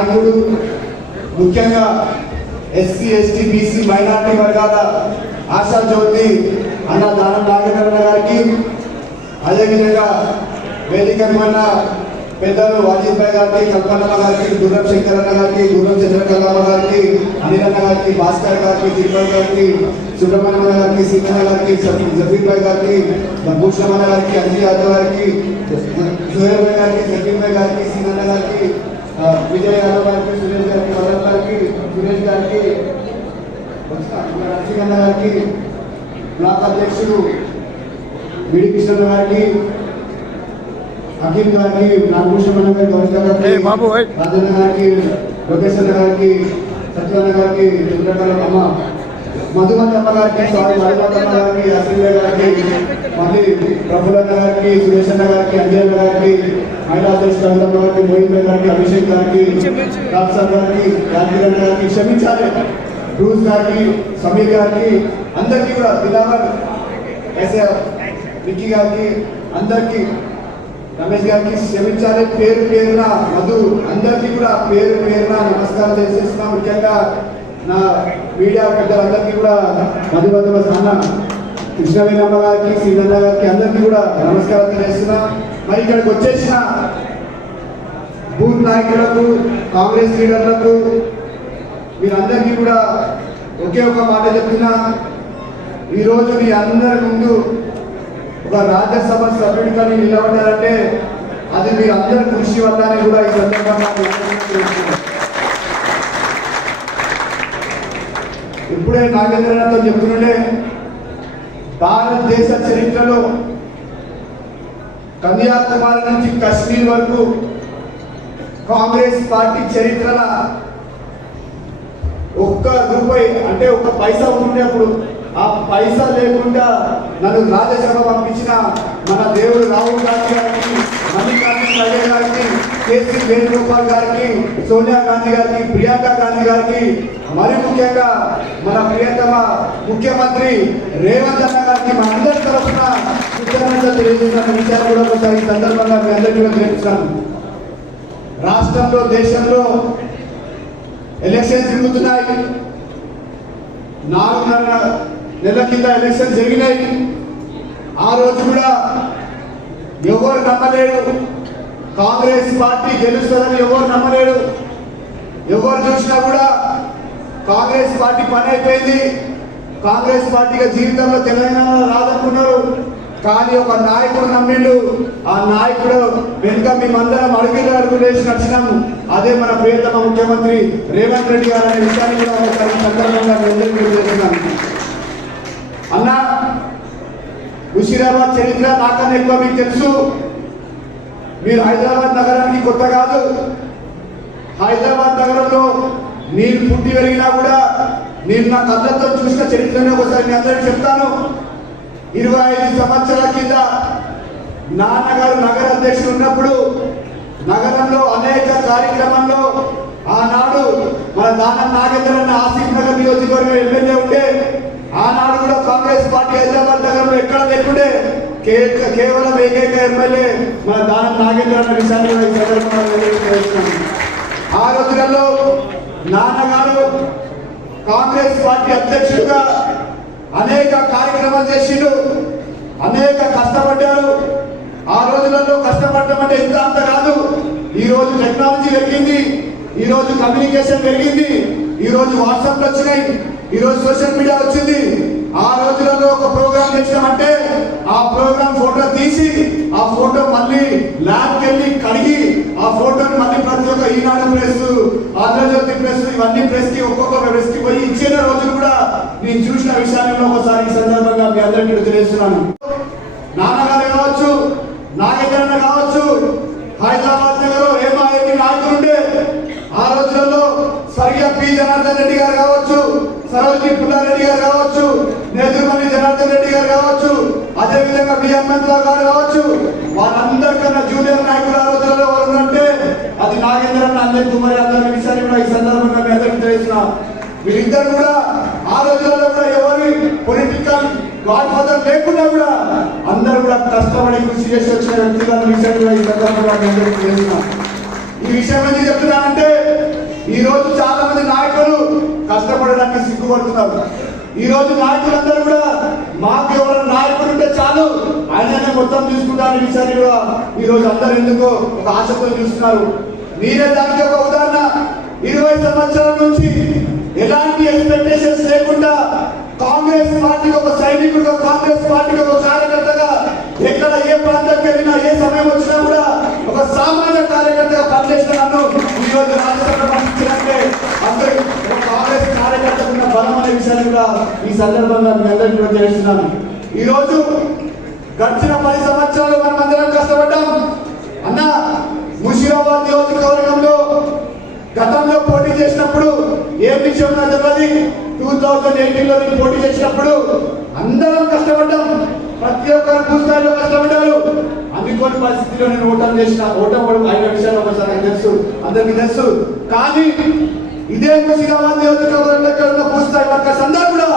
నాయకుడు, ముఖ్యంగా SC ST BC minority వర్గాల ఆశా జ్యోతి అన్న దానం నాగేంద్ర గారికి, అదేవిధంగా వేదిక ఉన్న పెద్దలు వాజీద్ భాయ్ గారికి, కల్పనమ్మ గారికి, గుర్రం శంకర్ అన్న గారికి, గుర్రం చంద్రకళమ్మ గారికి, అనిల్ అన్న గారికి, భాస్కర్ గారికి, తిరుపతి గారికి, సుబ్రహ్మణ్యం గారికి, సీతన్న గారికి, జఫీర్ భాయ్ గారికి, భూషణ్ అన్న గారికి, అంజీ యాదవ్ గారికి, జోహర్ భాయ్ గారికి, జకీర్ భాయ్ గారికి, సీనన్న గారికి, విజయ్ యాదవ్ గారికి, సురేష్ గారికి, మదన్ గారికి, సురేష్ గారికి, నరసింహన్న గారికి, బ్లాక్ అధ్యక్షుడు విడి కృష్ణ గారికి, అఖిల్ గారికి, నాగభూషణ గారికి, గౌరిక గారికి, రాజన్న గారికి, లోకేశ్వర గారికి, సత్యనారాయణ గారికి, చంద్రకళమ్మ, మధుమతి అమ్మ గారికి, మధుమతమ్మ గారికి, అశ్విన్ గారికి, మళ్ళీ ప్రభులన్న గారికి, సురేష్ అన్న గారికి, అంజయ్ గారికి, మహిళా అధ్యక్షుడు అమితమ్మ గారికి, మోహిత్ గారికి, అభిషేక్ గారికి, రాప్సార్ గారికి, యాదగిరన్న గారికి, క్షమించాలి బ్రూస్ గారికి, సమీర్ గారికి, అందరికీ కూడా దిలావర్ ఎస్ఏ విక్కీ గారికి, అందరికీ రమేష్ గారికి క్షమించాలి. పేరు పేరున మధు అందరికీ కూడా పేరు పేరున నమస్కారం చేసేస్తున్నా. ముఖ్యంగా నా మీడియా పెద్దలందరికీ కూడా మధుమధుమ అన్న కృష్ణవేణమ్మ గారికి, సీనన్న గారికి అందరికీ కూడా నమస్కారం తెలియజేస్తున్నా. మరి ఇక్కడికి వచ్చేసిన బూత్ నాయకులకు, కాంగ్రెస్ లీడర్లకు మీరందరికీ కూడా ఒకే ఒక మాట చెప్తున్నా. ఈరోజు మీ అందరి ముందు ఒక రాజ్యసభ సభ్యుడిగా నిలబడ్డారంటే అది మీరు అందరి కృషి వల్లనే కూడా ఈ సందర్భంగా ఇప్పుడే నాగేంద్రతో చెప్తుండే, భారతదేశ చరిత్రలో కన్యాకుమారి నుంచి కశ్మీర్ వరకు కాంగ్రెస్ పార్టీ చరిత్రలో ఒక్క రూపాయి అంటే ఒక్క పైసా ఉంటే అప్పుడు ఆ పైసా లేకుండా నన్ను రాజ్యసభ పంపించిన మన దేవుడు రాహుల్ గాంధీ గారికి, మల్లికార్జున ఖర్గే గారికి, కేసీ వేణుగోపాల్ గారికి, సోనియా గాంధీ గారికి, ప్రియాంక గాంధీ గారికి, మరి ముఖ్యంగా మన ప్రియతమ ముఖ్యమంత్రి రేవంత్ అన్న గారికి మన అందరి తరఫున కృతజ్ఞతలు తెలియజేసిన విషయాలు కూడా ఒకసారి ఈ సందర్భంగా మీ అందరికీ కూడా తెలియజేస్తాను. రాష్ట్రంలో, దేశంలో ఎలక్షన్స్ జరుగుతున్నాయి. 4.5 నెలల కింద ఎలక్షన్ జరిగినాయి. ఆ రోజు కూడా ఎవరు నమ్మలేడు, కాంగ్రెస్ పార్టీ గెలుస్తుందని ఎవరు నమ్మలేడు. ఎవరు చూసినా కూడా కాంగ్రెస్ పార్టీ పని అయిపోయింది, కాంగ్రెస్ పార్టీగా జీవితంలో తెలంగాణ రాదనుకున్నారు. కానీ ఒక నాయకుడు నమ్మిండు. ఆ నాయకుడు వెనుక మేమందరం అడుగులు వేసి నడిచినాము. అదే మన ప్రియతమ ముఖ్యమంత్రి రేవంత్ రెడ్డి గారు అనే విషయాన్ని కూడా ఒకసారి సందర్భంగా చేస్తున్నాను. అన్న, హుషీరాబాద్ చరిత్ర నాకన్నా ఎక్కువ మీకు తెలుసు. మీరు హైదరాబాద్ నగరానికి కొత్త కాదు. హైదరాబాద్ నగరంలో నేను పుట్టి పెరిగినా కూడా నేను నా కళ్ళతో చూసిన చరిత్రని ఒకసారి మీ అందరికీ చెప్తాను. 25 సంవత్సరాల కింద నాన్నగారు నగర అధ్యక్షుడు ఉన్నప్పుడు నగరంలో అనేక కార్యక్రమంలో ఆనాడు మన దానం నాగేంద్రన్న ఆసిఫ్ నగర్ నియోజకవర్గం ఎమ్మెల్యే ఉండే. ఆనాడు కూడా కాంగ్రెస్ పార్టీ హైదరాబాద్ నగరంలో ఎక్కడ లేకుండే. కేవలం ఏకైక ఎమ్మెల్యే మన దానం నాగేంద్రన్న విషయాన్ని ఆ రోజులలో నాన్నగారు కాంగ్రెస్ పార్టీ అధ్యక్షుడుగా అనేక కార్యక్రమాలు చేసిండు, అనేక కష్టపడ్డారు. ఆ రోజులలో కష్టపడటం అంటే ఇంత అంత కాదు. ఈ రోజు టెక్నాలజీ పెరిగింది, ఈ రోజు కమ్యూనికేషన్ పెరిగింది, ఈ రోజు వాట్సాప్లు వచ్చినాయి, ఈ రోజు సోషల్ మీడియా వచ్చింది. ఆ రోజులలో ఒక ప్రోగ్రామ్ చేసినామంటే ఆ ప్రోగ్రామ్ ఫోటో తీసి ఆ ఫోటో మళ్ళీ ల్యాబ్కి వెళ్ళి కడిగి ఆ ఫోటోని మళ్ళీ ప్రతి ఒక్క ఈనాడు ప్రెస్, ఆంధ్రజ్యోతి ప్రెస్, ఇవన్నీ ప్రెస్ కి ఒక్కొక్క ప్రెస్ కి పోయి ఇచ్చిన రోజులు కూడా నేను చూసిన విషయాన్ని ఒకసారి ఈ సందర్భంగా మీ అందరికీ తెలియజేస్తున్నాను. నాన్నగారు కావచ్చు, నాగేంద్రన్న కావచ్చు, హైదరాబాద్ నగరం ఏమాఏపీ నాయకులు ఉండే. ఆ రోజులలో స్వర్గీయ పి జనార్దన్ రెడ్డి గారు కావచ్చు, సరోజిని పుల్లారెడ్డి గారు కావచ్చు, నేదురుమల్లి జనార్దన్ రెడ్డి గారు కావచ్చు, అదేవిధంగా బి హనుమంతరావు గారు కావచ్చు, వాళ్ళందరికన్నా జూనియర్ నాయకులు ఆ రోజులలో ఎవరంటే అది నాగేంద్రన్న, అంజన్ కుమార్ అందరి విషయాన్ని కూడా ఈ సందర్భంగా మీ అందరికీ తెలిసిన. వీళ్ళిద్దరు కూడా ఆ రోజులలో కూడా ఎవరి పొలిటికల్ గాడ్ ఫాదర్ లేకుండా కూడా అందరూ కూడా కష్టపడి కృషి చేసి వచ్చిన వ్యక్తుల విషయం కూడా ఈ సందర్భంగా మీ అందరికీ తెలిసిన. ఈ విషయం ఎందుకు చెప్తున్నానంటే ఈ రోజు చాలా మంది నాయకులు కష్టపడడానికి సిగ్గుపడుతున్నారు. ఈ రోజు నాయకులందరూ కూడా మాకు ఎవరైనా నాయకుడు ఉంటే చాలు ఆయననే మొత్తం తీసుకుంటారనే విషయాన్ని కూడా ఈ రోజు అందరూ ఎందుకో ఒక ఆశతో చూస్తున్నారు. నేనే దానికి ఒక ఉదాహరణ. 20 సంవత్సరాల నుంచి ఎలాంటి ఎక్స్పెక్టేషన్స్ లేకుండా కాంగ్రెస్ పార్టీకి ఒక సైనికుడుగా, కాంగ్రెస్ పార్టీకి ఒక కార్యకర్తగా ఎక్కడ ఏ ప్రాంతానికి వెళ్ళినా ఏ సమయం వచ్చినా కూడా ఒక సామాన్య కార్యకర్తగా పనిచేసిన నన్ను ఈ రోజు రాజ్యసభ పంపించాలంటే అందరూ కాంగ్రెస్ కార్యకర్తకు ఉన్న బలం అనే విషయాన్ని కూడా ఈ సందర్భంగా మీ అందరికీ కూడా తెలుస్తున్నాను. ఈ రోజు గడిచిన 10 సంవత్సరాలు మనం అందరం కష్టపడ్డాం. అన్న ముషీరాబాద్ నియోజకవర్గంలో గతంలో పోటీ చేసినప్పుడు ఏ విషయం తెలియదు. 2018లో పోటీ చేసినప్పుడు అందరం కష్టపడ్డాం. ప్రతి ఒక్కరు పూర్తిలో కష్టపడ్డారు. అనుకోని పరిస్థితిలో నేను ఓటమి చేసిన ఓటమి అయిన విషయాలు ఒకసారి తెలుసు, అందరికీ తెలుసు. కానీ ఇదే ముషీరాబాద్ నియోజకవర్గంలో ఉన్న పూర్తి వర్కర్స్ అందరూ కూడా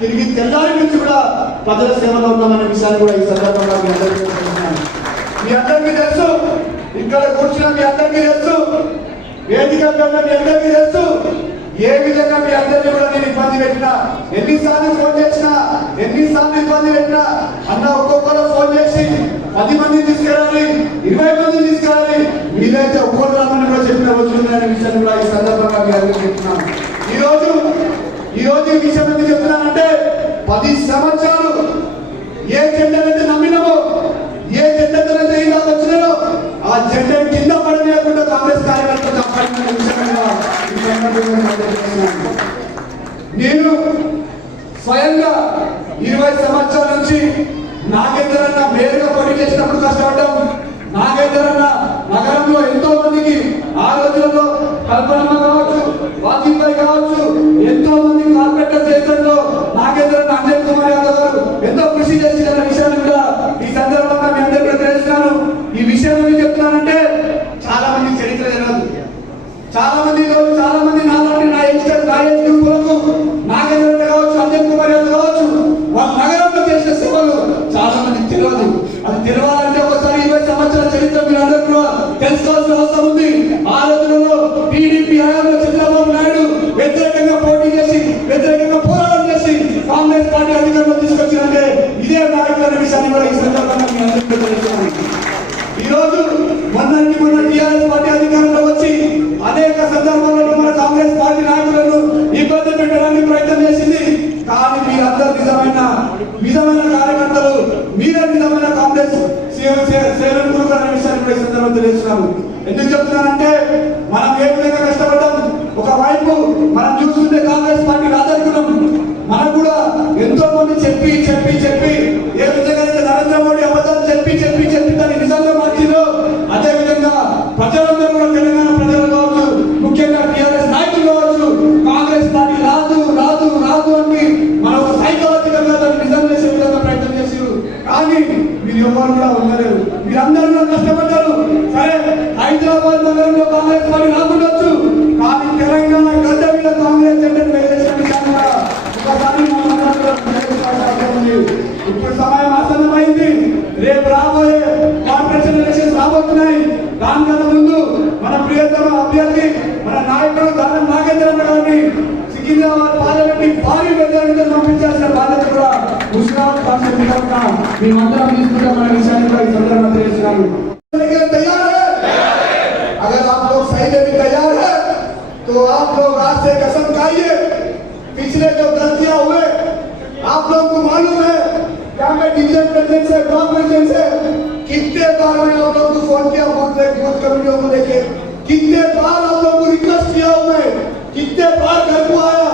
తిరిగి తెల్లారి నుంచి కూడా ప్రజల సేవలో ఉన్నామనే విషయాన్ని కూడా ఈ సందర్భంగా మీ అందరికీ తెలుస్తున్నాను. మీ అందరికీ తెలుసు, ఇక్కడ కూర్చున్న మీ అందరికీ తెలుసు, వేదిక మీ అందరికీ తెలుసు ఏ విధంగా మీ అందరినీ కూడా నేను ఇబ్బంది పెట్టినా, ఎన్నిసార్లు ఫోన్ చేసినా, ఎన్నిసార్లు ఇబ్బంది పెట్టినా అన్న ఒక్కొక్కరు ఫోన్ చేసి 10 మందిని తీసుకెళ్ళాలి, 20 మందిని తీసుకెళ్ళాలి, వీలైతే ఒక్కొక్కరు రామని కూడా చెప్పిన రోజులు ఉన్నాయనే విషయాన్ని కూడా ఈ సందర్భంగా మీ అందరికీ చెప్తున్నాను. ఈ రోజు ఈ విషయం ఎందుకు చెప్తున్నానంటే 10 సంవత్సరాలు ఏ జెండాలైతే నమ్మినామో, ఏ జెండాలైతే ఇలా వచ్చినారో ఆ జెండాని కింద పడలేకుండా కాంగ్రెస్ కార్యకర్తలు కాపాడిన విషయంగా నేను స్వయంగా 20 సంవత్సరాల నుంచి నాగేంద్రన్న మేలుగా పోటీ చేసినప్పుడు కష్టపడ్డాం. నాగేంద్రన్న నగరంలో ఎంతో మందికి ఆ రోజుల్లో కల్పనమ్మ కావచ్చు, వాజ్పేయి కావచ్చు, ఎంతో మంది కార్పొరేటర్ చేతుల్లో నాగేంద్రన్న అంజన్ కుమార్ యాదవ్ గారు ఎంతో కృషి చేసిన విషయాన్ని కూడా ఈ సందర్భంగా మీ అందరికీ తెలుస్తున్నాను. ఈ విషయం ఎందుకు చెప్తున్నానంటే చాలా మంది చరిత్ర తెలియదు. చాలా మంది నాలాంటి నా ఏజ్ గ్రూపులకు నాగేంద్రన్న కావచ్చు, అంజన్ కుమార్ యాదవ్ కావచ్చు, వాళ్ళ నగరంలో చేసిన సేవలు చాలా మందికి తెలియదు. అది తెలియాలంటే ఒకసారి 20 సంవత్సరాల చరిత్ర మీరు అందరూ కూడా తెలుసుకోవాల్సిన అవసరం ఉంది. ఆ రోజులలో టీడీపీ హయాంలో చంద్రబాబు నాయుడు వ్యతిరేకంగా పోటీ చేసి, వ్యతిరేకంగా పోరాటం చేసి కాంగ్రెస్ పార్టీ అధికారంలో తీసుకొచ్చిందంటే ఇదే నాయకుల విషయాన్ని కూడా ఈ సందర్భంగా మీ అందరికీ తెలుస్తున్నాను. ఈ రోజు మొన్న టీఆర్ఎస్ పార్టీ అధికారంలో వచ్చి అనేక సందర్భాల్లో మన కాంగ్రెస్ పార్టీ నాయకులను ఇబ్బంది పెట్టడానికి ప్రయత్నం చేసింది. కానీ మీరందరూ నిజమైన కార్యకర్తలు, మీరే నిజమైన కాంగ్రెస్ సేవకులు అనే విషయాన్ని కూడా ఈ సందర్భంగా తెలుస్తున్నాము. ఎందుకు చెప్తున్నానంటే మనం ఏ విధంగా కష్టపడ్డాం. ఒకవైపు మనం చూస్తుంటే కాంగ్రెస్ పార్టీ రాజకీయం మనకు కూడా ఎంతో మంది చెప్పి ఏ విధంగా నరేంద్ర మోడీ అబద్ధాలు చెప్పి దాన్ని నిజంగా మార్చిందో అదే విధంగా ప్రజలందరూ కూడా తెలంగాణ ప్రజలు కావచ్చు, ముఖ్యంగా టీఆర్ఎస్ నాయకులు కావచ్చు, కాంగ్రెస్ పార్టీ రాదు అని మనం ఒక సైకలాజికల్ గా దాన్ని నిజం చేసే విధంగా ప్రయత్నం చేశారు. కానీ మీరు ఎవరు కూడా ఉండలేరు. మీరందరూ కూడా కష్టపడ్డారు. సరే హైదరాబాద్ నగరంలో కాంగ్రెస్ పార్టీ రాకుండొచ్చు, కానీ తెలంగాణ గడ్డ మీద కాంగ్రెస్ జెండాను వేసిన విషయాన్ని కూడా ఒకసారి ఇప్పుడు సమయం ఆసన్నమైంది. రేపు రాబోయే కార్పొరేషన్ ఎలక్షన్స్ రాబోతున్నాయి. దానికన్నా ముందు మన ప్రియతమ అభ్యర్థి, మన నాయకుడు దానం నాగేంద్రన్న గారిని సికింద్రాబాద్ పార్లమెంట్ భారీ మెజారిటీతో పంపించాల్సిన బాధ్యత కూడా ముషీరాబాద్ కాన్స్టిట్యూన్సీ తరఫున మేమందరం తీసుకుంటామనే విషయాన్ని కూడా ఈ సందర్భంగా తెలియజేస్తున్నాను. अगर आप लोग सही में भी तैयार है तो आप लोग आज से कसम खाइए, पिछले जो गलतियां हुए आप लोग को मालूम है क्या मैं डिवीजन प्रेसिडेंट से, ब्लॉक प्रेसिडेंट से कितने बार मैंने आप लोग को फोन किया, बूथ कमेटियों को लेके कितने बार आप लोग को रिक्वेस्ट किया हूं मैं, कितने बार घर को आया,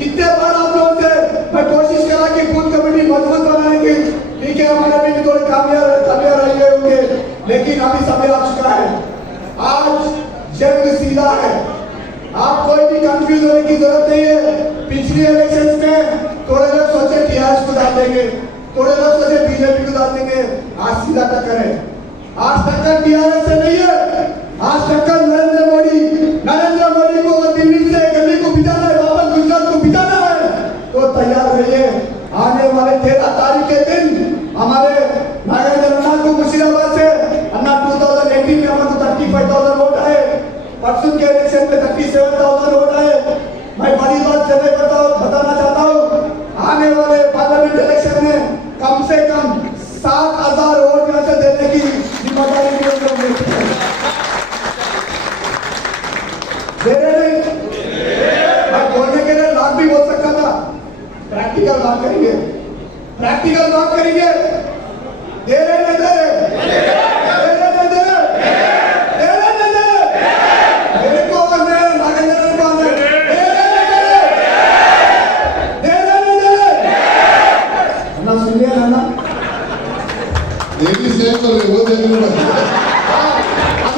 कितने बार आप लोगों से मैं कोशिश करा कि बूथ कमेटी मजबूत बनाने की। ठीक है, हमारे में भी थोड़ी कामयाब रह गए होंगे, लेकिन अभी समय आ चुका है। आज जंग सीधा है, आप कोई भी कंफ्यूज होने की जरूरत नहीं है। पिछली इलेक्शंस में थोड़े लोग सोचे टीआरएस को डाल देंगे, थोड़े लोग सोचे बीजेपी को डाल देंगे। आज सीधा टक्कर है। आज टक्कर टीआरएस से नहीं है, आज टक्कर नरेंद्र मोदी को दिल्ली से गली को बिठाना है, वापस गुजरात को बिठाना है तो तैयार रहिए। आने वाले 13 तारीख के दिन हमारे नागेंद्र को मुशीराबाद से 2018 में हमारे 35,000 वोट आए, परसों के इलेक्शन में 37,000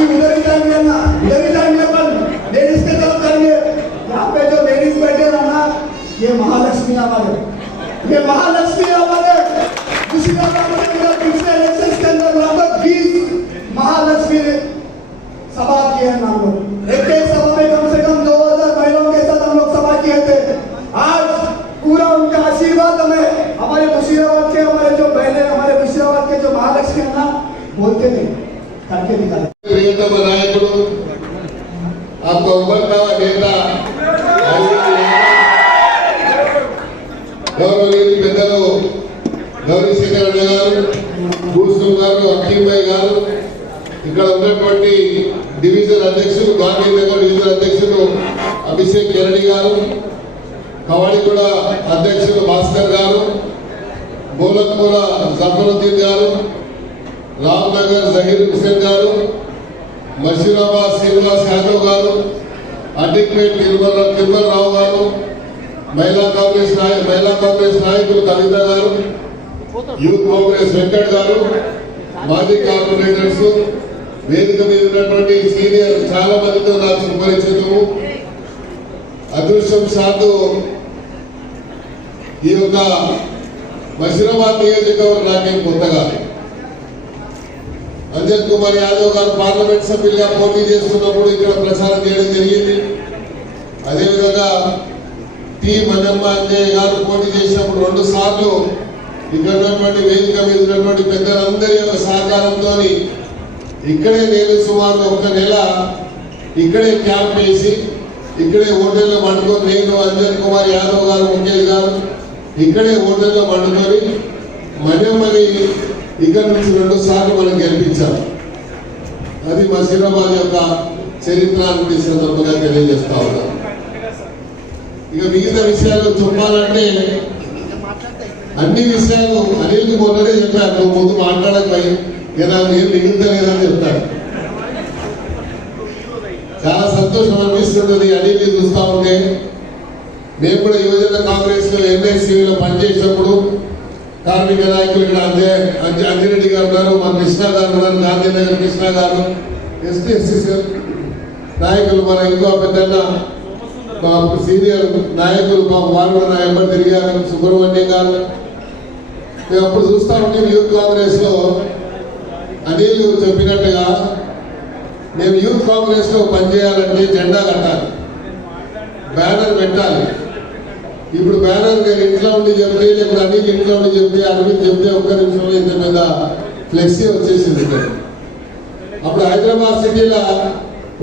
बाकी उधर ही जाएंगे ना, इधर ही जाएंगे अपन लेडीज के तरफ जाएंगे। यहाँ पे जो लेडीज बैठे ना ना, ये महालक्ष्मी हमारे, ये महालक्ष्मी हमारे। पिछले इलेक्शन के अंदर लगभग 20 महालक्ष्मी सभा किए हैं हम लोग। एक सभा में कम से कम 2000 महिलाओं के साथ हम लोग सभा किए थे। आज पूरा उनका आशीर्वाद हमें, हमारे मुर्शिदाबाद के, हमारे जो बहने, हमारे मुर्शिदाबाद के जो महालक्ष्मी है ना, बोलते नहीं करके दिखाते। प्रियतम नायकुడు आपका उभरतावा नेता గౌరవనీయులు పెద్దలు గౌరీశేఖర్ అన్న గారు, భూషణ్ గారు, అఖిల్భాయ్ గారు, ఇక్కడ ఉన్నటువంటి డివిజన్ అధ్యక్షుడు, గాంధీనగర్ డివిజన్ అధ్యక్షుడు అభిషేక్ ఎరడి గారు, కవాడిగూడ అధ్యక్షుడు భాస్కర్ గారు, బోలక్పూర జఫరుద్దీన్ గారు, రామ్నగర్ జహీర్ హుసేన్ గారు, మషీరాబాద్ శ్రీనివాస్ యాదవ్ గారు, అడ్డిక్మేట్ తిరుమల రావు గారు, మహిళా కాంగ్రెస్ నాయకులు కవిత గారు, యూత్ కాంగ్రెస్ వెంకట్ గారు, మాజీ కార్పొరేటర్స్, వేదిక మీద ఉన్నటువంటి సీనియర్ చాలా మందితో నాకు సుపరిచితము. అదృష్టం సాధు ఈ యొక్క మషీరాబాద్ నియోజకవర్గం నాకేం కొత్తగా. అంజన్ కుమార్ యాదవ్ గారు పార్లమెంట్ సభ్యులుగా పోటీ చేస్తున్నప్పుడు ఇక్కడ ప్రచారం చేయడం జరిగింది. అదేవిధంగా టి మనమ్మ అంజయ్య గారు పోటీ చేసినప్పుడు 2 సార్లు ఇక్కడ ఉన్నటువంటి వేదిక మీద ఉన్నటువంటి పెద్దలందరి యొక్క సహకారంతో ఇక్కడే నేను సుమారు 1 నెల ఇక్కడే క్యాంప్ వేసి ఇక్కడే హోటల్లో వండుకొని, నేను అంజన్ కుమార్ యాదవ్ గారు ముఖ్యులు గారు ఇక్కడే హోటల్లో వండుకొని మరీ ఇక్కడ నుంచి 2 సార్లు మనం గెలిపించాం. అది మషీరాబాద్ యొక్క చరిత్ర సందర్భంగా తెలియజేస్తా ఉన్నాం. ఇక మిగతా విషయాలు చెప్పాలంటే అన్ని విషయాలు అనిల్కి మొన్ననే చెప్పారు, నువ్వు ముందు మాట్లాడకపోయి ఇక నాకు ఏం మిగులుతలేదని చెప్తాడు. చాలా సంతోషం అనిపిస్తున్నది అనిల్ని చూస్తా ఉంటే. మేము కూడా యువజన కాంగ్రెస్ లో ఎన్ఐసిలో పనిచేసినప్పుడు కార్మిక నాయకులు ఇక్కడ అంజిరెడ్డి గారు ఉన్నారు, మా కృష్ణ గారు ఉన్నారు, గాంధీనగర్ కృష్ణ గారు, ఎస్టీ నాయకులు, మన ఇంకో పెద్ద మా సీనియర్ నాయకులు, మా వారు నా ఎంబర్ తిరిగారు, సుబ్రహ్మణ్యం గారు. మేము అప్పుడు చూస్తా ఉంటే యూత్ కాంగ్రెస్ లో అనిల్ చెప్పినట్టుగా మేము యూత్ కాంగ్రెస్ లో పనిచేయాలంటే జెండా కట్టాలి, బ్యానర్ పెట్టాలి. ఇప్పుడు బ్యానర్ నేను ఇంట్లో ఉండి చెప్తే, లేకపోతే అనిల్ ఇంట్లో ఉండి చెప్తే, అరవింద్ చెప్తే 1 నిమిషంలో ఇంత పెద్ద ఫ్లెక్సీ వచ్చేసింది ఇక్కడ. అప్పుడు హైదరాబాద్ సిటీలో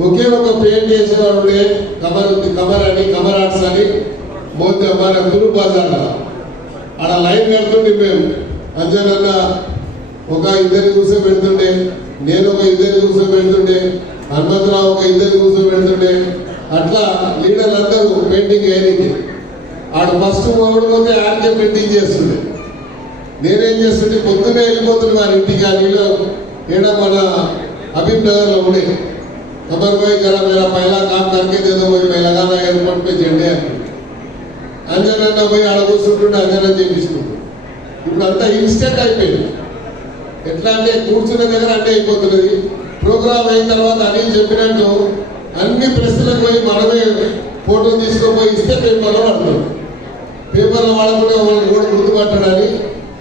ఒకే ఒక పెయింట్ చేసేవాడు ఉండే, కమర్ ఆర్ట్స్ అని మన గురు బజార్ ఆడ లైన్ కడుతుండే. మేము అంజనన్న ఒక 2 కూర్చోబెడుతుండే, నేను ఒక 2 కూర్చోబెడుతుండే, హనుమంతరావు ఒక 2 కూర్చోబెడుతుండే. అట్లా లీడర్లు అందరూ పెయింటింగ్ వేయడానికి ఆడ ఫస్ట్ ఓడిపోతే ఆడికే పెయింటింగ్ చేస్తుండే. నేనేం చేస్తుంటే పొద్దున్నే వెళ్ళిపోతుండే వారి ఇంటికి. ఆ నీళ్ళు ఏడా మన हबीब नगर में उड़े खबर कोई करा मेरा पहला काम करके दे दो वही मैं लगाना एयरपोर्ट पे झंडे अंजना పోయి ఆడ కూర్చుంటుండే అంజనా చేపిస్తుండే. ఇప్పుడు అంతా ఇన్స్టెంట్ అయిపోయింది. ఎట్లా అంటే కూర్చున్న దగ్గర అంటే అయిపోతున్నది. ప్రోగ్రామ్ అయిన తర్వాత అనిల్ చెప్పినట్టు అన్ని ప్రెస్లకు పోయి మనమే ఫోటో తీసుకొని ఇస్తే పేపర్లో పడుతుంది. పేపర్లో వాడకుండా వాళ్ళని కూడా గుర్తుపట్టడాన్ని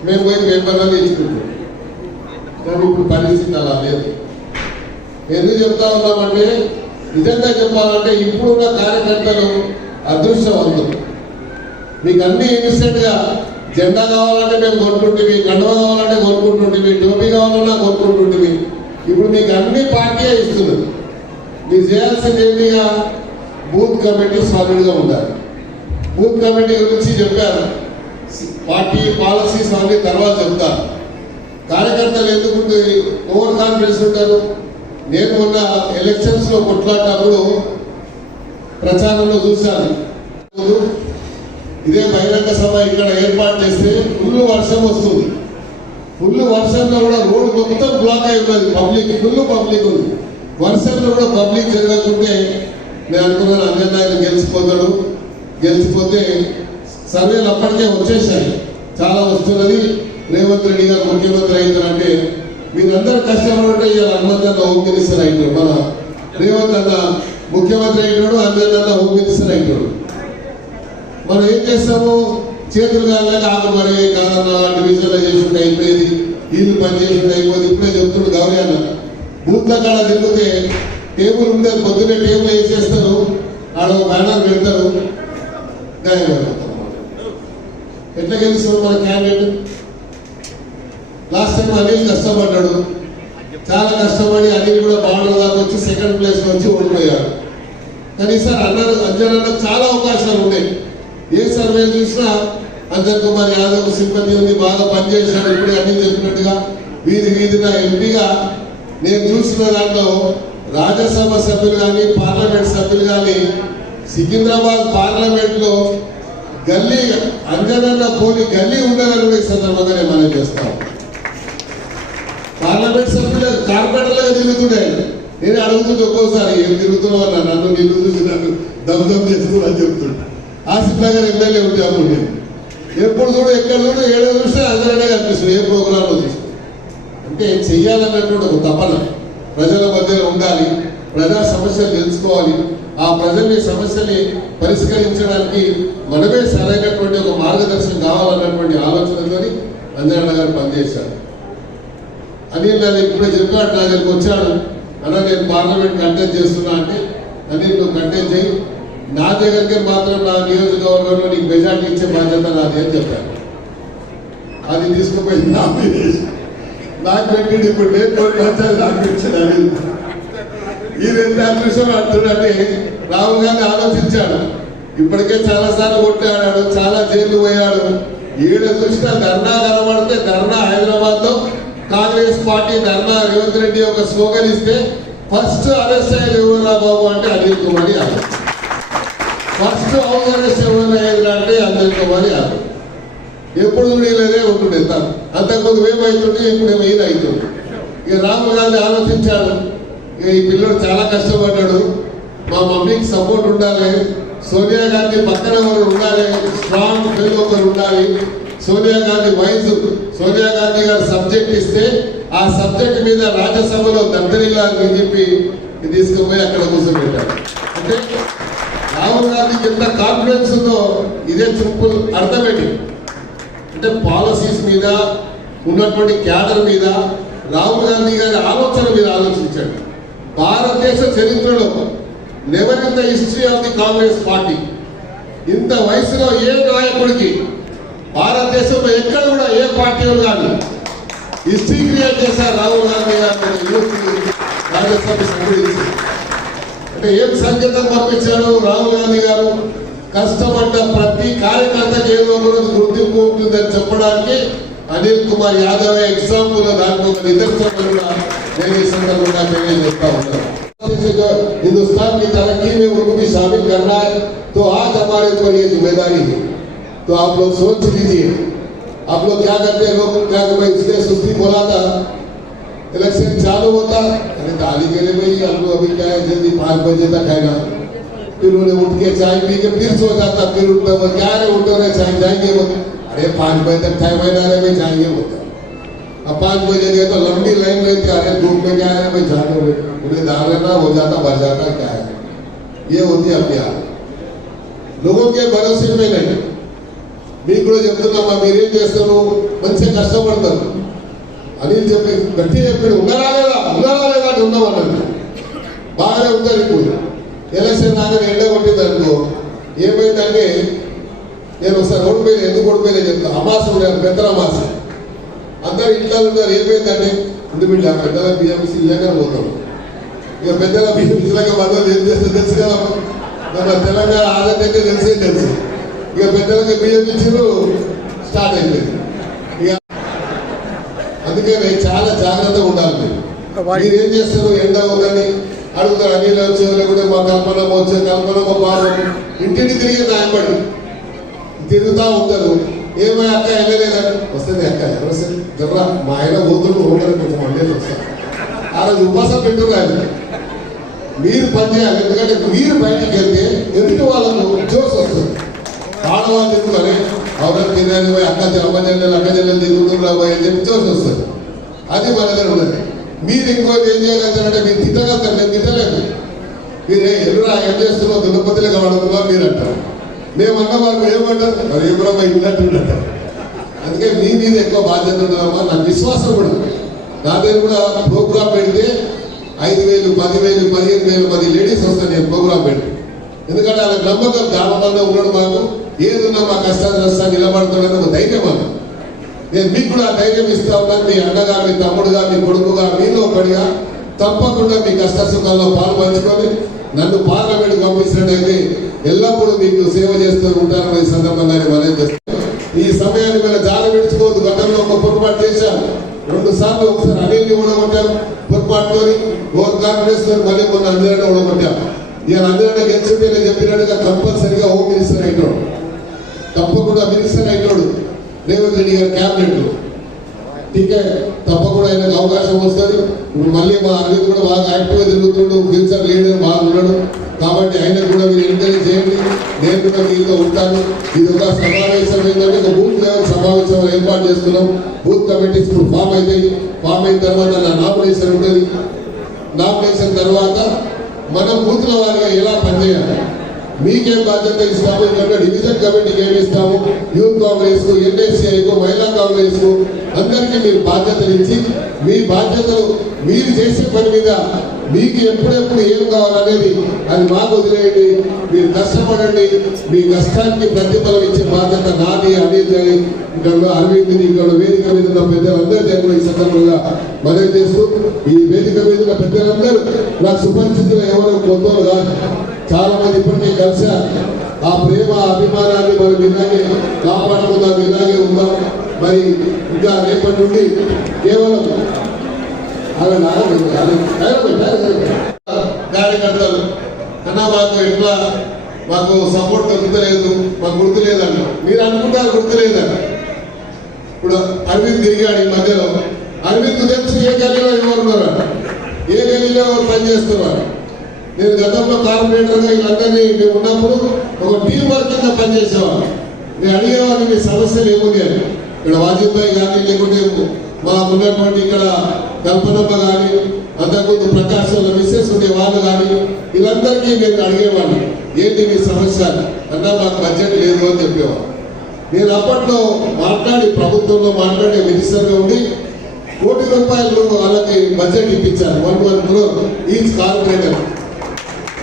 మేము పోయి పేపర్లలో ఇచ్చుకుంటాం. కానీ ఇప్పుడు పరిస్థితి అలా లేదు. ఎందుకు చెప్తా ఉన్నామంటే నిజంగా చెప్పాలంటే ఇప్పుడున్న కార్యకర్తలు అదృష్టవంతులు. మీకు అన్ని ఇన్స్టెంట్గా జెండా కావాలంటే మేము కొనుక్కుంటుంది, కండువ కావాలంటే కొనుక్కుంటుంది, టోపీ కావాలన్నా కొనుక్కుంటుంది. ఇప్పుడు మీకు అన్ని పార్టీయే ఇస్తున్నది. మీరు చేయాల్సింది ఏంటిగా బూత్ కమిటీ సాలిడ్గా ఉండాలి. బూత్ కమిటీ గురించి చెప్పారు. పార్టీ పాలసీస్ అన్ని తర్వాత చెప్తారు. కార్యకర్తలు ఎందుకు ఓవర్ కాన్ఫిడెన్స్ ఉంటారు. నేను మొన్న ఎలక్షన్స్ లో కొట్లాడినప్పుడు ప్రచారంలో చూశాను. ఇదే బహిరంగ సభ ఇక్కడ ఏర్పాటు చేస్తే ఫుల్ వర్షం వస్తుంది. ఫుల్ వర్షంలో కూడా రోడ్డు మొత్తం బ్లాక్ అయి ఉన్నది. పబ్లిక్ ఫుల్ పబ్లిక్ ఉంది. వర్షంలో కూడా పబ్లిక్ జరగకుంటే నేను అనుకున్నాను అంజన్ ఆయన గెలిచిపోతాడు. గెలిచిపోతే సర్వేలు అప్పటికే వచ్చేసాయి, చాలా వస్తున్నది. రేవంత్ రెడ్డి గారు ముఖ్యమంత్రి అవుతారంటే మీరందరూ కష్టపడుంటే ఇవాళ హనుమంతన్న హోమ్ మినిస్టర్ అయినాడు, మన రేవంత్ అన్న ముఖ్యమంత్రి అయినాడు, హనుమంతన్న హోమ్ మినిస్టర్ అయినాడు. మనం ఏం చేస్తాము, చేతులు కాలేక ఆమె మరి కాదన్న డివిజన్లో చేసి అయిపోయేది, వీళ్ళు పని చేసి అయిపోయింది. ఇప్పుడే చెప్తుండు గౌరీ అన్న, బూత్ల కాడ తిరిగితే టేబుల్ ఉండేది, పొద్దున్నే టేబుల్ వేసేస్తారు, ఆడ బ్యానర్ పెడతారు, గాయపడతారు. ఎట్లా గెలుస్తారు మన క్యాండిడేట్? లాస్ట్ టైం అనిల్ కష్టపడ్డాడు, చాలా కష్టపడి అనిల్ కూడా బార్డర్ దాకా వచ్చి సెకండ్ ప్లేస్ వచ్చి ఓడిపోయాడు. కానీ సార్ అన్నారు అంజనన్న చాలా అవకాశాలు ఉన్నాయి. ఏ సర్వే చూసినా అంజన్ కుమార్ యాదవ్ సింపతి ఉంది, బాగా పనిచేసినాడు. ఇప్పుడు అన్ని చెప్పినట్టుగా వీధిన ఎంపీగా నేను చూసిన దాంట్లో రాజ్యసభ సభ్యులు కానీ పార్లమెంట్ సభ్యులు కానీ సికింద్రాబాద్ పార్లమెంట్ లో గల్లీ అంజనన్న పోని గల్లీ ఉండదని ఈ సందర్భంగా నేను మనం చేస్తాం. పార్లమెంట్ సభ్యులు కార్పొరేటర్లుగా తిరుగుతుండే, నేను అడుగుతుంటే ఒక్కోసారి ఏం తిరుగుతున్నావు అన్న, నన్ను నిన్ను చూసి నన్ను దమ్దమ్ చేస్తూ అని చెప్తుంటా. ఆసిఫ్ నగర్ ఎమ్మెల్యే ఉంటే అప్పుడు నేను ఎప్పుడు చూడు ఎక్కడ చూడు ఏడో చూస్తే అందరనే కనిపిస్తుంది, ఏ ప్రోగ్రాంలో చూస్తే. అంటే చెయ్యాలన్నటువంటి ఒక తపన ప్రజల మధ్యలో ఉండాలి, ప్రజా సమస్యలు తెలుసుకోవాలి, ఆ ప్రజల్ని సమస్యని పరిష్కరించడానికి మనమే సరైనటువంటి ఒక మార్గదర్శనం కావాలన్నటువంటి ఆలోచనతో అంజనన్న గారు పనిచేశారు. అనిల్ నాకు ఇప్పుడే చెప్పాడు, నా దగ్గరికి వచ్చాడు, అన్న నేను పార్లమెంట్ కంటెస్ట్ చేస్తున్నా అంటే, అనిల్ నువ్వు కంటెస్ట్ చేయి, నా దగ్గరికి మాత్రం నా నియోజకవర్గంలో నీకు మెజార్టీ ఇచ్చే బాధ్యత నాది అని చెప్పాను. అది తీసుకుపోయి నాకు పెట్టింది. ఇప్పుడు నేను కోరుకోవచ్చు నాకు ఇచ్చాను. ఈ 2 నిమిషాలు అంటున్నట్టే రాహుల్ గాంధీ ఆలోచించాడు. ఇప్పటికే చాలా సార్లు కొట్టాడాడు, చాలా జైలు పోయాడు. ఏడు చూసినా ధర్నా కనబడితే ధర్నా హైదరాబాద్ లో కాంగ్రెస్ పార్టీ ధర్నా రేవంత్ రెడ్డి ఒక స్లోగన్ ఇస్తే ఫస్ట్ అరెస్ట్ అయ్యేది ఎవరా బాబు అంటే Anil Kumar Yadav. First house arrest ఎవరు అయ్యేది అంటే అనిల్ కుమార్ యాదవ్. ఎప్పుడు చూడలేదే ఉంటుండే తను. అంతకుముందు ఏమవుతుండే, ఇప్పుడు ఏమో ఈయన అవుతుంది. ఇక రాహుల్ గాంధీ ఆలోచించాడు, ఇక ఈ పిల్లడు చాలా కష్టపడ్డాడు, మా మమ్మీకి సపోర్ట్ ఉండాలి, సోనియా గాంధీ పక్కన ఒకరు ఉండాలి, స్ట్రాంగ్ ఫెయిల్ ఒకరు ఉండాలి. సోనియా గాంధీ వయసు, సోనియా గాంధీ గారు సబ్జెక్ట్ ఇస్తే ఆ సబ్జెక్ట్ మీద రాజ్యసభలో దద్దరిల్లాలని చెప్పి తీసుకుపోయి అక్కడ కూర్చోబెట్టారు. అంటే రాహుల్ గాంధీకి ఎంత కాన్ఫిడెన్స్ ఉందో ఇదే సింపుల్ అర్థమెటిక్. అంటే పాలసీస్ మీద ఉన్నటువంటి క్యాడర్ మీద రాహుల్ గాంధీ గారి ఆలోచన మీద ఆలోచించాడు. భారతదేశ చరిత్రలో never in the history of the Congress party ఇంత వయసులో ఏ నాయకుడికి భారతదేశంలో ఎక్కడ కూడా ఏ పార్టీలు కానీ హిస్టరీ క్రియేట్ చేశారు రాహుల్ గాంధీ గారు. రాజ్యసభ సభ్యుడు అంటే ఏం సంకేతం పంపించాడు రాహుల్ గాంధీ గారు? కష్టపడ్డ ప్రతి కార్యకర్తకి ఏదో రోజు గుర్తింపు ఉంటుందని చెప్పడానికి అనిల్ కుమార్ యాదవ్ ఎగ్జాంపుల్, దాంట్లో ఒక నిదర్శనం కూడా నేను ఈ సందర్భంగా తెలియజేస్తా ఉన్నాను. हिंदुस्तान की तरक्की में उनको भी शामिल करना है, तो आज हमारे ऊपर ये जिम्मेदारी है. तो आप लोग सोच लीजिए. आप लोग क्या करते हैं, लोग क्या मैं इसलिए सुस्ती बोला था, इलेक्शन चालू होता अरे ताली के लिए भाई हम लोग अभी क्या है जल्दी 5 बजे तक आएगा, फिर उन्हें उठ के चाय पी के फिर सो जाता, फिर उठता वो क्या है उठो रहे चाय जाएंगे वो, अरे 5 बजे तक चाय बना रहे भाई जाएंगे बोलता. अब 5 बजे गए तो लंबी लाइन रहती, अरे धूप में क्या है भाई जाने उन्हें दाना हो जाता भर जाता, क्या है ये होती है अपनी हालत. लोगों के भरोसे में नहीं. మీకు కూడా చెప్తున్నామా, మీరేం చేస్తారు, మంచిగా కష్టపడతారు. అనిల్ చెప్పి గట్టి చెప్పి ఉన్నారా లేదా అంటే ఉన్నామన్నట్టు బాగానే ఉంటారు. ఇప్పుడు ఎలక్షన్ నాగని ఎండ కొట్టిందనుకో ఏమైందంటే, నేను ఒకసారి ఓడిపోయిన ఎందుకు ఓడిపోయినా చెప్తాను. అమాస పెద్దల అమాస అందరు ఇంట్లో ఉన్నారు. ఏమైందంటే ఇంటి బిడ్డ పెద్దల బియ్యంసి ఇలాగానే పోతాం. ఇక పెద్దల బియ్యంసిలాగా మద్దతు ఏం చేస్తే తెలుసు కదా, మన తెలంగాణ ఆదరణ అయితే తెలిసే తెలుసు. ఇక పెద్దలకి బియ్యం ఇచ్చారు, స్టార్ట్ అయిపోయింది. ఇక అందుకని చాలా జాగ్రత్తగా ఉండాలి. మీరు ఏం చేస్తారు, ఎండ ఉందని అడుగుతారు. అనిల్ వచ్చే కూడా మా కల్పనమ్మ వచ్చే కల్పనమ్మ బాబు ఇంటింటి తిరిగి రాయబడి తిరుగుతూ ఉంటారు. ఏమై అక్క వెళ్ళలేదని వస్తుంది, అక్క వస్తుంది జర్రా మా ఆయన పోతుడు ఉండదు కొంచెం వండేది వస్తారు. ఆ రోజు ఉపాసం పెట్టున్నారు. మీరు పనిచేయాలి, ఎందుకంటే మీరు బయటికి వెళ్తే ఎదుటి వాళ్ళకు జోస్ వస్తుంది. ఆడవాళ్ళు తిరుగుతారే అవన్నీ తినాలి పోయి అక్క చెల్లెలు తిరుగుతున్నారు పోయి అని చెప్పి జోస్ వస్తుంది. అది మన దగ్గర ఉన్నది. మీరు ఇంకోటి ఏం చేయగలుగుతారంటే మీరు తిట్టగలుగుతారు, నేను తిట్టలేదు. మీరు ఎదురా ఏం చేస్తున్నావు దున్నపతిలో కావడుతున్నావు మీరు అంటారు. మేమన్నా వాళ్ళు ఏమంటారు మరి ఎవరమ్మా ఇన్నట్టు అంటారు. అందుకే మీ మీద ఎక్కువ బాధ్యత ఉండదమ్మా, నాకు విశ్వాసం కూడా. నా దగ్గర కూడా ప్రోగ్రామ్ పెడితే 5,000, 10,000, 15,000 మంది లేడీస్ వస్తారు నేను ప్రోగ్రామ్ పెడితే. ఎందుకంటే వాళ్ళకి నమ్మకం గ్రామంలో ఉన్నాడు, మాకు ఏదున్నా మా కష్టాలు నష్టాలు నిలబడతాడని ఒక ధైర్యం అన్న. నేను మీకు కూడా ఆ ధైర్యం ఇస్తా ఉన్నాను. మీ అన్నగా, మీ తమ్ముడుగా, మీ కొడుకుగా, మీలో ఒకటిగా తప్పకుండా మీ కష్ట సుఖాల్లో పాలు పంచుకొని నన్ను పార్లమెంట్ పంపించినట్టయితే ఎల్లప్పుడూ మీకు సేవ చేస్తూ ఉంటానని ఈ సందర్భంగా మనం చేస్తాను. ఈ సమయాన్ని మీద జాల విడుచుకోవద్దు. గతంలో ఒక పొరపాటు చేశాను, 2 సార్లు. ఒకసారి అనిల్ని ఊడగొట్టాం పొరపాటుతోని, ఓవర్ కాన్ఫిడెన్స్ తో. మళ్ళీ మొన్న అందరినీ ఊడగొట్టాం. ఇవాళ అందరినీ గెలిచింటే నేను చెప్పినట్టుగా కంపల్సరీగా హోమ్ మినిస్టర్ అయినోడు, తప్పకుండా మినిస్టర్ అయినోడు రేవంత్ రెడ్డి గారి క్యాబినెట్ టీకే తప్పకుండా ఆయనకు అవకాశం వస్తుంది. ఇప్పుడు మళ్ళీ మా అరవింద్ కూడా బాగా యాక్టివ్గా తిరుగుతుండు, ఫ్యూచర్ లీడర్ బాగున్నాడు. కాబట్టి ఆయనకు కూడా మీరు ఎంకరేజ్ చేయండి. నేను కూడా మీతో ఉంటాను. ఇది ఒక సమావేశం ఏంటంటే ఒక బూత్ లెవెల్ సమావేశం ఏర్పాటు చేస్తున్నాం. బూత్ కమిటీస్ ఇప్పుడు ఫామ్ అవుతాయి. ఫామ్ అయిన తర్వాత నా నామినేషన్ ఉంటుంది. నామినేషన్ తర్వాత మనం బూత్ల వారిగా ఎలా పనిచేయాలి, మీకేం బాధ్యత ఇస్తాము, ఇక్కడ డివిజన్ కమిటీకి ఏమి ఇస్తాము, యూత్ కాంగ్రెస్ కు, ఎన్ఎస్సీఐకు, మహిళా కాంగ్రెస్ కు అందరికీ మీరు బాధ్యతలు ఇచ్చి మీ బాధ్యతలు మీరు చేసే పని మీద మీకు ఎప్పుడెప్పుడు ఏం కావాలనేది అది మాకు వదిలేయండి. మీరు కష్టపడండి. మీ కష్టానికి ప్రతిఫలం ఇచ్చే బాధ్యత నాది, అనేది ఇక్కడ అరవింద్ని, ఇక్కడ వేదిక మీద ఉన్న పెద్దలందరూ దగ్గర ఈ సందర్భంగా మనవి చేస్తూ, ఈ వేదిక మీద ఉన్న పెద్దలందరూ నాకు సుపరిచితులు ఎవరు కొత్తలు కాదు, చాలా మంది ఇప్పటికే కలిసారు. ఆ ప్రేమ అభిమానాన్ని మనం ఇలాగే కాపాడుకుందాం, ఇలాగే ఉందాం. మరి ఇంకా రేపటి నుండి కేవలం కార్యకర్తలు అన్నా మాకు ఎట్లా మాకు సపోర్ట్ దొరుకుతలేదు, మాకు గుర్తులేదన్న. మీరు అనుకుంటారు గుర్తులేదన్న. ఇప్పుడు అరవింద్ తిరిగాడు ఈ మధ్యలో. అరవింద్ తెలుసు ఏ గల్లీలో ఎవరున్నారు, ఏ గల్లీలో ఎవరు పనిచేస్తున్నారు. నేను గతంలో కార్పొరేటర్గా వీళ్ళందరినీ మేము ఉన్నప్పుడు ఒక టీం వర్క్ కింద పనిచేసేవాళ్ళు. నేను అడిగేవాళ్ళు మీ సమస్యలు ఏముంది అని. ఇక్కడ వాజీబాయి కానీ, లేకుంటే మా ఉన్నటువంటి ఇక్కడ కల్పనమ్మ కానీ, అంతకుముందు ప్రకాశంలో మిస్సెస్ ఉండే వాళ్ళు కానీ, వీళ్ళందరికీ నేను అడిగేవాడిని ఏంటి మీ సమస్య అన్నా, మాకు బడ్జెట్ లేదు అని చెప్పేవాళ్ళు. నేను అప్పట్లో మాట్లాడి ప్రభుత్వంలో మాట్లాడే మినిస్టర్గా ఉండి ₹1,00,00,000 వాళ్ళకి బడ్జెట్ ఇప్పించాను. 1 crore each corporator.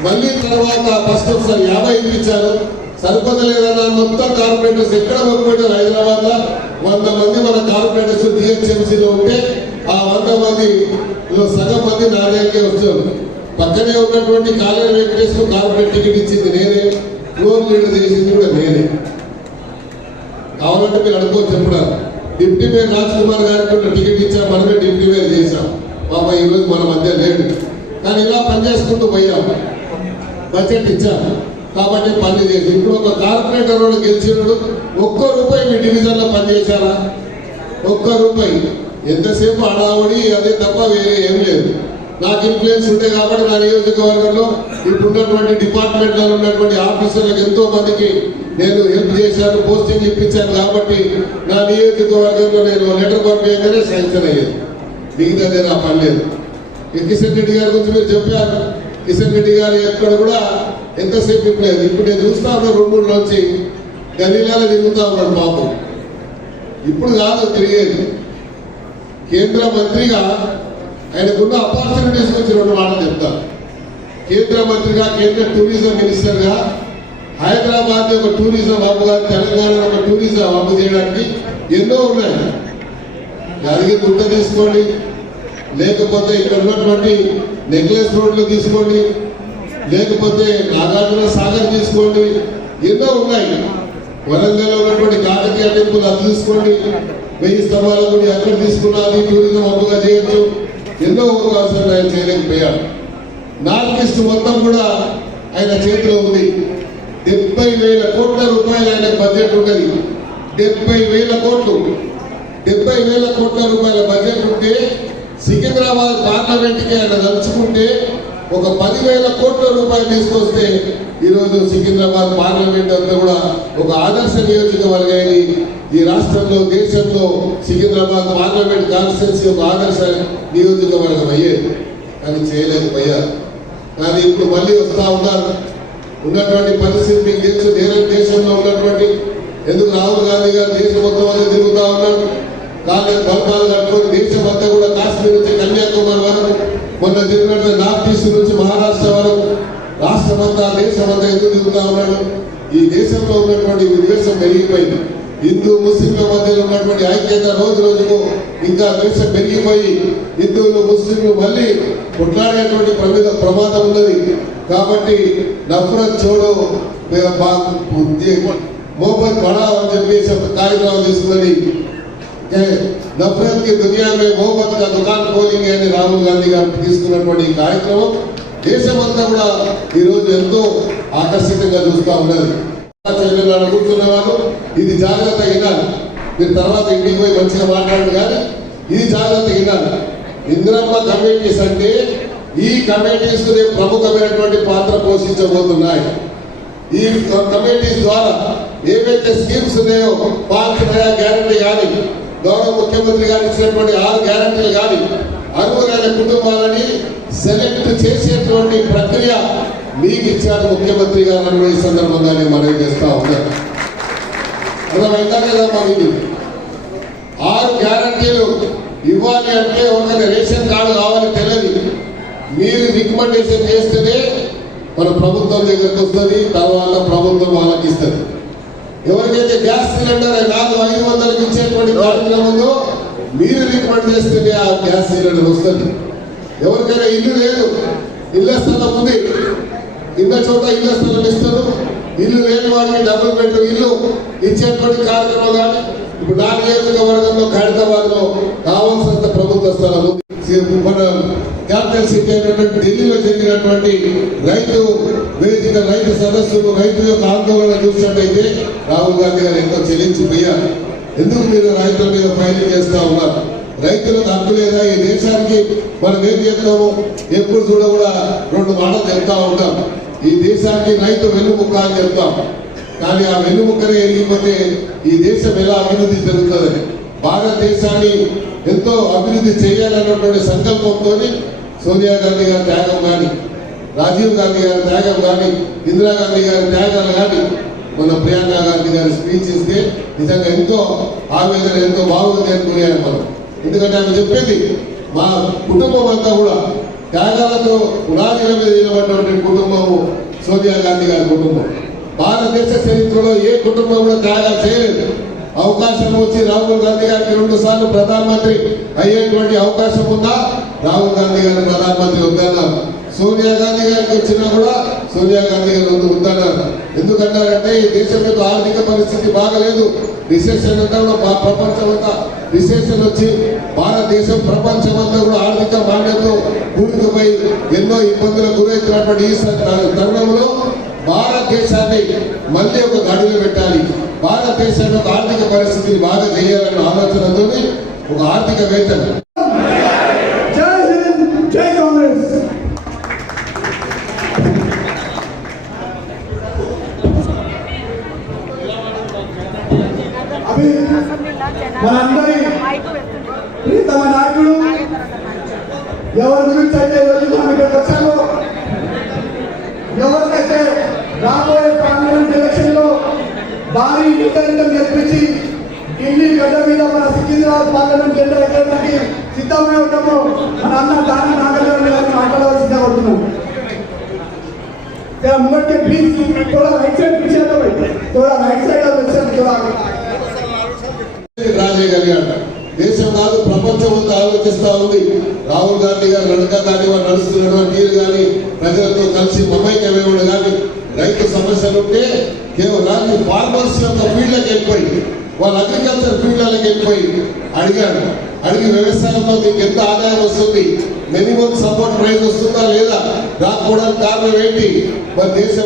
మళ్ళీ తర్వాత ఫస్ట్ ఒకసారి 50 ఇప్పించారు. సరిపోతలేదన్న మొత్తం కార్పొరేటర్స్ ఎక్కడ మొక్కుపెట్టారు హైదరాబాద్ లో 100 మంది మన కార్పొరేటర్స్ డిహెచ్ఎంసీలో ఉంటే ఆ 100 మందిలో సగం మంది నా దగ్గరికి వచ్చారు. పక్కనే ఉన్నటువంటి కాలేజీ వెంకటేశ్వర కార్పొరేట్ టికెట్ ఇచ్చింది నేనే, ఫ్లోర్ లీడర్ చేసింది కూడా నేనే. కావాలంటే మీరు అనుకోవచ్చు. ఎప్పుడు డిప్యూటీ మేయర్ రాజ్ కుమార్ గారికి టికెట్ ఇచ్చా, మనమే డిప్యూటీ మేయర్ చేశాం. పాప ఈరోజు మన మధ్య లేడు, కానీ ఇలా పనిచేసుకుంటూ పోయాం. బడ్జెట్ ఇచ్చాము కాబట్టి పని చేసి ఇప్పుడు ఒక కార్పొరేటర్ వాడు గెలిచినాడు, ₹1 మీ డివిజన్ లో పనిచేశారా? ₹1. ఎంతసేపు హడావుడి అదే తప్ప వేరే ఏం లేదు. నాకు ఇన్ఫ్లుయెన్స్ ఉంటే కాబట్టి నా నియోజకవర్గంలో ఇప్పుడున్నటువంటి డిపార్ట్మెంట్లలో ఉన్నటువంటి ఆఫీసర్లకు ఎంతో మందికి నేను హెల్ప్ చేశాను, పోస్టింగ్ ఇప్పించాను. కాబట్టి నా నియోజకవర్గంలో నేను లెటర్ పంపించగానే శాంక్షన్ అయ్యేది. మిగతాదే నా పని లేదు. కిషన్ రెడ్డి గారి గురించి మీరు చెప్పారు. కిషన్ రెడ్డి గారు ఎక్కడ కూడా ఎంతసేపు ఇప్పలేదు. ఇప్పుడు నేను చూస్తా ఉన్నా 2-3 నుంచి గలీలాలో తిరుగుతా ఉన్నాడు పాపం. ఇప్పుడు కాదు తిరిగేది. కేంద్ర మంత్రిగా ఆయనకున్న ఆపర్చునిటీస్ గురించి 2 మాటలు చెప్తాను. కేంద్ర మంత్రిగా, కేంద్ర టూరిజం మినిస్టర్గా హైదరాబాద్ ఒక టూరిజం హబ్గా, తెలంగాణ ఒక టూరిజం హబ్ చేయడానికి ఎన్నో ఉన్నాయి. జరిగి గుట్ట తీసుకోండి, లేకపోతే ఇక్కడ ఉన్నటువంటి నెక్లెస్ రోడ్లు తీసుకోండి, లేకపోతే నాగార్జున సాగర్ తీసుకోండి, ఎన్నో ఉన్నాయి. వరంగల్లో ఉన్నటువంటి కాకతీయ టెంపుల్ అది తీసుకోండి, 1000 స్తంభాల గుడి అక్కడ తీసుకున్నది టూరిజం హబ్గా చేయొచ్చు. ఎన్నో అవకాశాలు ఆయన చేయలేకపోయాడు. నార్త్ ఈస్ట్ మొత్తం కూడా ఆయన చేతిలో ఉంది. 70,000 కోట్ల రూపాయలు ఆయన బడ్జెట్ ఉన్నది. 70,000 కోట్లు, 70,000 కోట్ల రూపాయల బడ్జెట్ ఉంటే సికింద్రాబాద్ పార్లమెంట్కి ఆయన తలుచుకుంటే ఒక 10,000 కోట్ల రూపాయలు తీసుకొస్తే ఈరోజు సికింద్రాబాద్ పార్లమెంట్ అంతా కూడా ఒక ఆదర్శ నియోజకవర్గాన్ని ఈ రాష్ట్రంలో దేశంలో సికింద్రాబాద్ పార్లమెంట్ కాన్స్టిట్యున్సీ ఒక ఆదర్శ నియోజకవర్గం అయ్యేది. కానీ చేయలేకపోయారు. కానీ ఇప్పుడు మళ్ళీ వస్తూ ఉన్నారు. ఉన్నటువంటి పరిస్థితి మీకు తెలుసు. దేశంలో ఉన్నటువంటి ఎందుకు రాహుల్ గాంధీ గారు దేశం మొత్తం అంతా తిరుగుతూ ఉన్నాడు. కాళ్ళకి బల్బాలు కట్టుకొని దేశం అంతా కూడా కాశ్మీర్ నుంచి కన్యాకుమారి వరకు, మొన్న తిరిగినట్టు నార్త్ ఈస్ట్ నుంచి మహారాష్ట్ర వరకు రాష్ట్రమంతా దేశమంతా ఎందుకు తిరుగుతూ ఉన్నాడు. ఈ దేశంలో ఉన్నటువంటి విద్వేషం పెరిగిపోయింది. హిందూ ముస్లింల మధ్యలో ఉన్నటువంటి ఐక్యత రోజు రోజుకు ఇంకా ద్వేషం పెరిగిపోయి హిందువులు ముస్లింలు మళ్ళీ కొట్లాడేటువంటి ప్రమాదం ఉన్నది. కాబట్టి నఫరత్ చోడో मोहब्बत बढ़ाओ అని చెప్పేసి ఒక కార్యక్రమం తీసుకొని నఫరత్ కి దునియా మే మొహబ్బత్ కా దుకాన్ ఖోలేంగే అని రాహుల్ గాంధీ గారు తీసుకున్నటువంటి ఈ కార్యక్రమం దేశమంతా కూడా ఈ రోజు ఎంతో ఆకర్షితంగా చూస్తూ ఉన్నది. కూర్చున్న వాళ్ళు ఇది జాగ్రత్త వినాలి. మీరు తర్వాత ఇంటికి పోయి మంచిగా మాట్లాడండి, కానీ ఇది జాగ్రత్త వినాలి. ఇందిరమ్మ కమిటీస్ అంటే ఈ కమిటీస్ ప్రముఖమైనటువంటి పాత్ర పోషించబోతున్నాయి. ఈ కమిటీస్ ద్వారా ఏవైతే స్కీమ్స్ ఉన్నాయో 5 నయా గ్యారంటీ కానీ, గౌరవ ముఖ్యమంత్రి గారు ఇచ్చినటువంటి 6 గ్యారంటీలు కానీ, అర్హులైన కుటుంబాలని సెలెక్ట్ చేసేటువంటి ప్రక్రియ మీకు ఇచ్చారు ముఖ్యమంత్రి గారు. ఈ సందర్భంగా నేను మనవి చేస్తా ఉన్నాను. అర్థమైందా కదా? మనకి 6 గ్యారంటీలు ఇవ్వాలి అంటే ఒక రేషన్ కార్డు కావాలి తెలియదు. మీరు రికమెండేషన్ చేస్తేనే మన ప్రభుత్వం దగ్గరకు వస్తుంది, తర్వాత ప్రభుత్వం వాళ్ళకి ఇస్తుంది. ఎవరికైతే గ్యాస్ సిలిండర్ 400-500 ఇచ్చేటువంటి కార్యక్రమం ఉందో మీరు రికమెండ్ చేస్తేనే ఆ గ్యాస్ సిలిండర్ వస్తుంది. ఎవరికైనా ఇల్లు లేదు, ఇళ్ల స్థలం ఉంది, ఇళ్ళ చోట ఇళ్ల స్థలం ఇస్తారు. ఇల్లు లేని వారికి డబుల్ బెడ్రూమ్ ఇల్లు ఇచ్చేటువంటి కార్యక్రమం కానీ ఇప్పుడు నా నియోజకవర్గంలో ఖైరతాబాద్ లో కావాల్సినంత ప్రభుత్వ స్థలం ఉంది. మన క్యాపిటల్ సిటీ అయినటువంటి ఢిల్లీలో జరిగినటువంటి రైతు వేదిక, రైతు సదస్సులు, రైతు యొక్క ఆందోళన చూసినట్టయితే రాహుల్ గాంధీ గారు ఎంతో చెల్లించిపోయారు. ఎందుకు మీరు రైతుల మీద ఫైలింగ్ చేస్తా ఉన్నారు? రైతులకు హక్కు లేదా? ఈ దేశానికి మనం ఏం చెప్తాము? ఎప్పుడు చూడ కూడా 2 మాటలు చెప్తా ఉంటాం. ఈ దేశానికి రైతు వెన్నుముక్క అని చెప్తాం. కానీ ఆ వెన్నుముక్కనే వెళ్ళిపోతే ఈ దేశం ఎలా అభివృద్ధి జరుగుతుందని, భారతదేశాన్ని ఎంతో అభివృద్ధి చేయాలన్నటువంటి సంకల్పంతో సోనియా గాంధీ గారి త్యాగం కానీ, రాజీవ్ గాంధీ గారి త్యాగం కానీ, ఇందిరాగాంధీ గారి త్యాగాలు కానీ, మన ప్రియాంక గాంధీ గారి స్పీచ్ ఇస్తే నిజంగా ఎంతో ఆవేదన, ఎంతో బాగుంది అనుకునేయాలి మనం. ఎందుకంటే ఆమె చెప్పేది మా కుటుంబం అంతా కూడా త్యాగాలతో పునాదిల మీద నిలబడినటువంటి కుటుంబము సోనియా గాంధీ గారి కుటుంబం. భారతదేశ చరిత్రలో ఏ కుటుంబం కూడా త్యాగాలు చేయలేదు. అవకాశం వచ్చి రాహుల్ గాంధీ గారికి 2 సార్లు ప్రధానమంత్రి అయ్యేటువంటి అవకాశం ఉందా? రాహుల్ గాంధీ గారిని ప్రధానమంత్రి వద్దన్నారు. సోనియా గాంధీ గారికి వచ్చినా కూడా సోనియా గాంధీ గారు వద్దన్నారు. ఎందుకన్నారంటే ఈ దేశం యొక్క ఆర్థిక పరిస్థితి బాగలేదు, రిసెషన్ అంతా కూడా ప్రపంచం అంతా రిసెషన్ వచ్చి భారతదేశం ప్రపంచం అంతా కూడా ఆర్థిక మాన్యంతో కూలిపోయి ఎన్నో ఇబ్బందులకు గురవుతున్నటువంటి ఈ తరుణంలో భారతదేశాన్ని మళ్ళీ ఒక గడులు పెట్టాలి, భారతదేశం యొక్క ఆర్థిక పరిస్థితిని బాగా చేయాలన్న ఆలోచనతో ఒక ఆర్థికవేత్త. జై హింద్, జై కాంగ్రెస్. మనందరి ప్రీతమ నాయకుడు ఎవరి గురించి అయితే ఈరోజు మనం ఇక్కడికి వచ్చామో, ఎవరికైతే రాబోయే పార్లమెంట్ ఎలక్షన్ లో భారీ విజయం గెలిపించి ఢిల్లీ గడ్డ మీద మన సికింద్రాబాద్ పార్లమెంట్ జెండా ఎక్కడానికి సిద్ధమై ఉంటామో మన అన్న దాని నాగరాజు గారిని మాట్లాడవలసిందిగా కోరుతున్నాం. मुझे प्लीज थोड़ा राइट साइड पीछे हटो भाई, थोड़ा राइट साइड और लेफ्ट साइड थोड़ा రాజేయగలిగాడు. దేశం కాదు ప్రపంచం అంతా ఆలోచిస్తా ఉంది. రాహుల్ గాంధీ గారు నడుస్తున్నటువంటి తీరు కానీ, ప్రజలతో కలిసి మమైక్యమేవాడు కానీ, రైతు సమస్యలు ఉంటే కేవలం ఫార్మర్స్ యొక్క ఫీల్డ్లోకి వెళ్ళిపోయి, వాళ్ళ అగ్రికల్చర్ ఫీల్డ్లోకి వెళ్ళిపోయి అడిగాడు. అడిగి వ్యవసాయంలో మీకు ఎంత ఆదాయం వస్తుంది, మినిమం సపోర్ట్ ప్రైస్ వస్తుందా లేదా, రాకపోవడానికి కారణం ఏంటి? మన దేశం